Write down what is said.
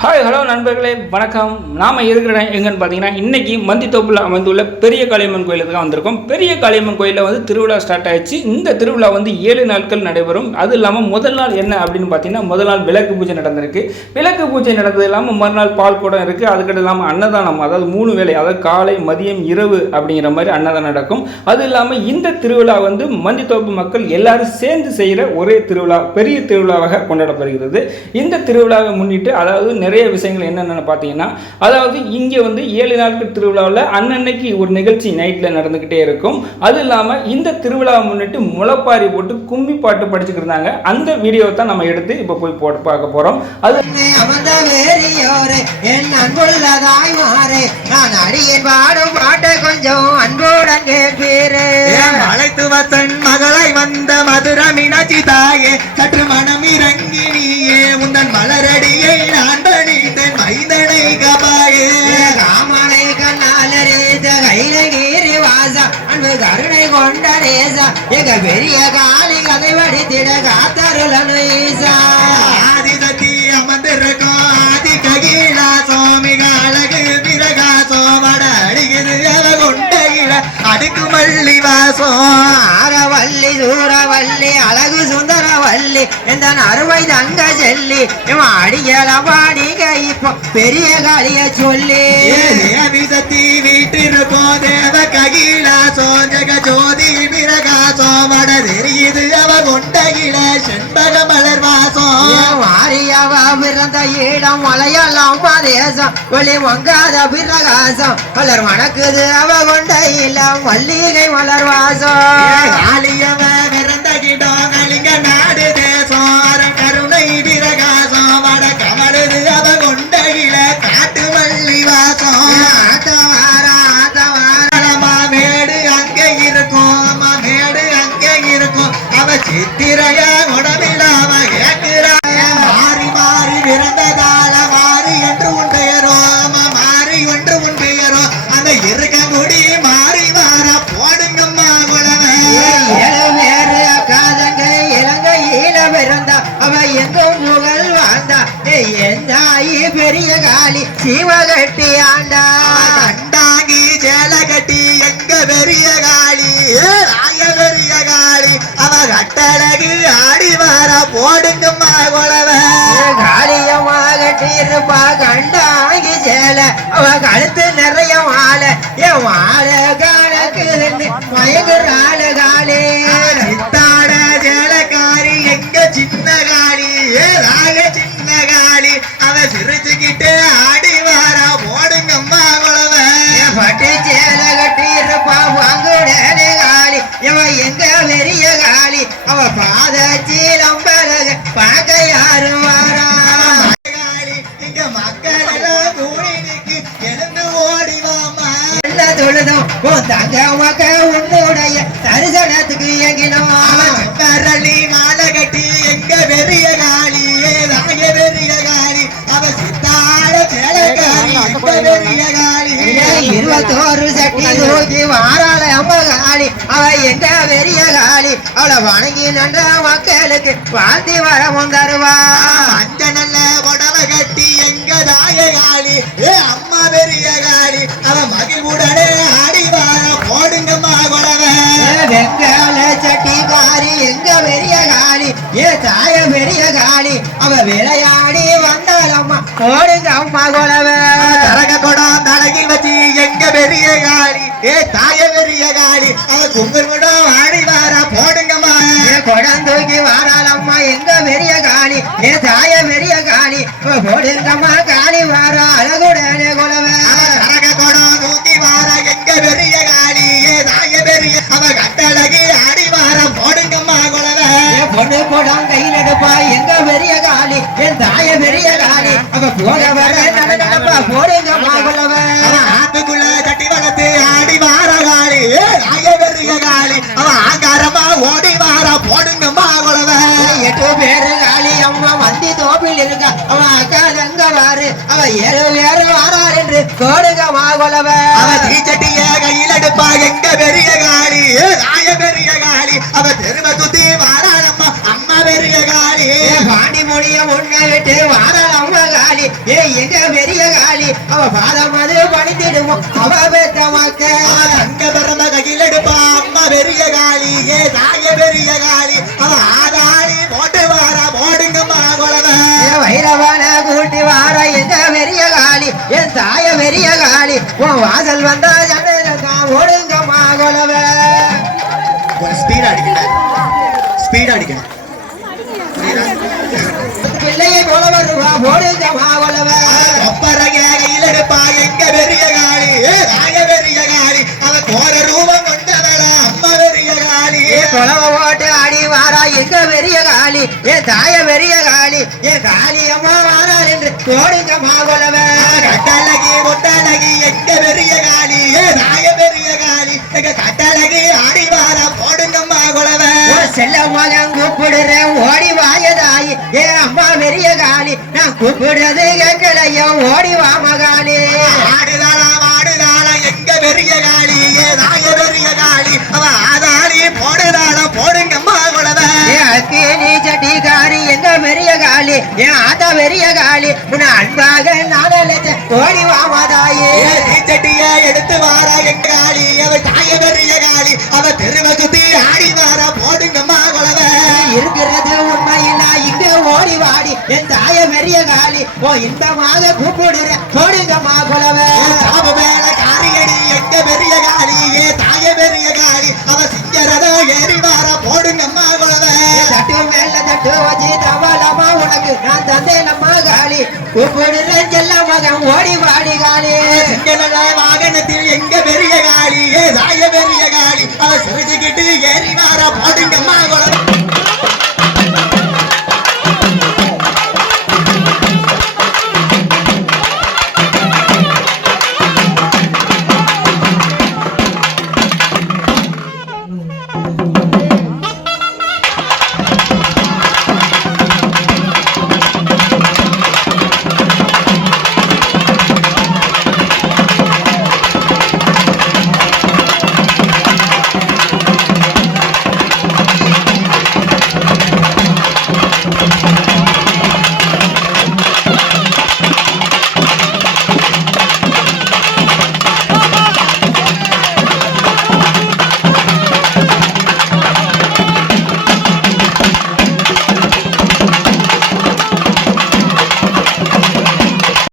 Hi hello நண்பர்களே வணக்கம். நாம் இருக்கிற இடம் எங்கன்னு பார்த்தீங்கன்னா இன்றைக்கி மந்தித்தோப்பில் அமைந்துள்ள பெரிய காளியம்மன் கோயிலுக்கு தான் வந்திருக்கோம். பெரிய காளியம்மன் கோயிலில் வந்து திருவிழா ஸ்டார்ட் ஆகிடுச்சு. இந்த திருவிழா வந்து 7 நாட்கள் நடைபெறும். அது இல்லாமல் முதல் நாள் என்ன அப்படின்னு பார்த்தீங்கன்னா முதல் நாள் விளக்கு பூஜை நடந்திருக்கு. விளக்கு பூஜை நடந்தது இல்லாமல் மறுநாள் பால் கூடம் இருக்குது. அதுக்கிட்ட இல்லாமல் அன்னதானம், அதாவது 3 வேளை, அதாவது காலை மதியம் இரவு அப்படிங்கிற மாதிரி அன்னதானம் நடக்கும். அது இல்லாமல் இந்த திருவிழா வந்து மந்தித்தோப்பு மக்கள் எல்லாரும் சேர்ந்து செய்கிற ஒரே திருவிழா, பெரிய திருவிழாவாக கொண்டாடப்படுகிறது. இந்த திருவிழாவை முன்னிட்டு அதாவது நிறைய விஷயங்கள் என்னென்னு பார்த்தீங்கன்னா, அதாவது இங்கே வந்து 7 நாட்கள் திருவிழாவில் அன்னன்னைக்கு ஒரு நிகழ்ச்சி நைட்டில் நடந்துக்கிட்டே இருக்கும். அது இல்லாமல் இந்த திருவிழாவை முன்னிட்டு முளைப்பாரி போட்டு கும்மி பாட்டு படிச்சுக்கிட்டு இருந்தாங்க. அந்த வீடியோவை தான் நம்ம எடுத்து இப்போ போய் போட்டு பார்க்க போகிறோம். அது கொஞ்சம் அன்போடன் அழைத்து வசன் மகளை வந்த மதுர மீனாட்சி தாயே, சற்று மனம் இறங்கினியே உந்தன் மலரடியை நான் பணித்தேன் மைந்தனை கபாயே. காமனை கண்ணாலரேச கைலகீரி வாசா அன்பு கருணை கொண்ட நேசா எங்க பெரிய காலி கதை வடித்திட காத்தருளனு ஈசா. ஆதிசக்தி அமர்ந்திருக்கும் ஆதி ககீழா சோமிக அழகு பிரகாசோ வட அடிக்குது அவ கொண்ட அடுக்கு மல்லி வாசம் ஆரவல்லி சூரவல்லி அழகு சுந்தரவல்லி இந்த அறுவை தங்க செல்லி இவன் அடிக்கல பாடிக இப்போ பெரிய காளிய சொல்லி. தேவிசக்தி வீட்டிருப்போம் தேவ ககிலாசோ ஜெக ஜோதி பிரகாசோ வட தெரியுது அவ கொண்டகில செண்பக மலர் வாசம். மாரியவ பிறந்த இடம் மலையெல்லாம் தேசம் ஒளி மங்காத பிரகாசம் மலர் வணக்குது அவ கொண்டையில மல்லிகை மலர் வாசம். ஆலியவ பிறந்த கிடம் கலிங்க நாடு தேசம் கருணை பிரகாசம் வட கமலுது அவ கொண்டையில காட்டு மல்லி வாசம். மேடு அங்கே இருக்கும், மேடு அங்கே இருக்கும் அவ சித்திரைய உடம்பில்லாம கேட்கிறாய. மாறி மாறி பிறந்ததால மாறி என்று உன் பெயரோ, மாறி ஒன்று உன் பெயரோ அந்த இருக்க முடி மாறி மாற போடுங்கம்மா குலவ. வேறு காதங்க இலங்கையில பிறந்தா அவ எங்கும் புகழ் வாழ்ந்தா எந்தாயி பெரிய காளி சிவகட்டி ஆண்டா. கண்டாங்கி சேல கட்டி எங்க பெரிய காளி ராய பெரிய காளி அவ கட்டழகு ஆடி வர போடுங்கம்மா குலவ. காளியம்மா கட்டி இருப்பா கண்டாங்கி சேல அவ கழுத்து நிறைய மாலை என் மாலை காலக்கு மயங்குறாள காளி. சித்தாட சேலக்காரி எங்க சின்ன காளி ராக சின்ன காளி அவ சிரிச்சுக்கிட்டு ஆடி வர போடுங்கம்மா குலவ. பட்டு சேல கட்டி இருப்பா வாங்குடனே காளி இவ எங்க பெரிய காளி அவ பாத சீலம்பலக பார்க்க யாரும் வாரா காளி. இங்க மக்கள் எல்லாம் கூடினுக்கு எழுந்து ஓடிவாமா தொழுதும் தங்க மக்க உன்னுடைய தரிசனத்துக்கு எங்கினோம். கரளி மாலை கட்டி எங்க பெரிய காளி ராக பெரிய காளி அவ சித்தாட சேலக்காரி எங்க பெரிய காளி. 21 சட்டி தூக்கி வாராள அம்மா காளி அவ எங்க பெரிய காளி அவளை வணங்கி நன்ற மக்களுக்கு வாழ்த்தி வரமும் தருவா. அஞ்ச நல்ல புடவை கட்டி எங்க தாய காளி அம்மா பெரிய காளி அவ மகிழ்வுடனே ஆடி வார போடுங்கம்மா குலவ. வெங்கால சட்டி காரி எங்க பெரிய காளி தாய பெரிய காளி அவ விளையாடி வந்தாலம்மா போடுங்க அம்மா குலவ. தரக குடம் தலகில் வச்சு எங்க பெரிய காளி தாய பெரிய காளி அவ கும்பல் குடம் ஆடி வார போடுங்கம்மா. குடம் தூக்கி வாராளம்மா எங்க பெரிய காளி தாய பெரிய காளி போடுங்கம்மா காளி வார அழகுடனே குலவ. தரக குடம் தூக்கி வார எங்க பெரிய காளி தாய பெரிய அவ கட்டழகி ஆடி வார போடுங்கம்மா குலவ. பொண்ணு குடம் கையில் எடுப்பா எங்க பெரிய காளி தாய பெரிய காளி அவ போக வர நடப்பா போடுங்கம்மா குலவ. ஆத்துக்குள்ள கட்டி வளர்த்து ஆடி வார காளி தாய பெரிய காளி அவ ஆங்காரமா ஓடி வார போடுங்கம்மா குலவ. 8 பேரு காளி அம்மா வந்தி தோப்பில் இருக்கா அவ அக்கா தங்க வாரு அவ 7 பேரு வாரார் என்று போடுங்கம்மா குலவ. அவ தீச்சட்டிய கையில் எடுப்பா எங்க பெரிய காளி தாய பெரிய காளி அவ தெருவ சுத்தி வாராளம்மா அம்மா பெரிய காளி. பாண்டி மொழிய உன்னை விட்டு வாராளம்மா காளி காளி எங்க பெரிய காளி அவ பாதம் அது பணித்திடுவோம் அவ பெற்ற மக்கள் அங்க பிறந்த கையில் எடுப்பா அம்மா பெரிய காளி தாய பெரிய காளி அவ ஆதாளி போட்டு வாரா போடுங்கம்மா குலவ வைரவன கூட்டி வார எங்க பெரிய காளி என் தாய பெரிய காளி உன் வாசல் வந்தா ஓடுங்கம்மா குலவ ஸ்பீடா அடிக்கணும் பிள்ளையை போல வருவா போடுங்கம்மா குலவ ஒப்பரகையில் எடுப்பா எங்க பெரிய காளி தாய பெரிய காளி அவ கோர ரூபம் கொண்டவள அம்மா பெரிய காளி குலவ போட்டு ஆடி வாரா எங்க பெரிய காளி தாய பெரிய காளி காளி அம்மா வாராள் என்று போடுங்கம்மா குலவ கட்டழகி முட்டழகி எங்க பெரிய காளி தாய பெரிய காளி எங்க கட்டழகி ஆடி வாரா போடுங்கம்மா குலவ செல்ல மகன் கூப்பிடுறேன் ஓடி வாயதாயி அம்மா பெரிய காளி நான் கூப்பிடுறது கேட்கலையோ ஓடி வா மகாளி ஆடுதாளா எங்க பெரிய காளி தாய பெரிய காளி அவ ஆதாளி போடுதாளா போடுங்கம்மா குலவ அக்கேனி சட்டிகாரி எங்க பெரிய காளி ஆத்தா பெரிய காளி உன்னை அன்பாக நாளே ஓடி வா மாதாயே சட்டிய எடுத்து வாரா எங்க காளி அவ தாய பெரிய காளி அவ தெருவ சுத்தி ஆடி வாரா போடுங்கம்மா குலவ இருக்கிறது உண்மையில இங்க ஓடி வாடி என் தாய பெரிய காளி இந்த மாக கூப்பிடுற போடுங்கம்மா குலவ சாப மேல காரியடி எங்க பெரிய காளி தாய பெரிய காளி அவ சிங்கரத ஏறி வாரா போடுங்கம்மா குலவ தட்டு மேல தட்டு வச்சு தவளமா உனக்கு நான் தந்தே நம்ம காளி கூப்பிடுற செல்ல மகன் ஓடி வாடி காளி சிங்கன வாகனத்தில் எங்க பெரிய காளி தாய பெரிய காளி அவ சிரிச்சுக்கிட்டு ஏறி வாரா போடுங்கம்மா குலவ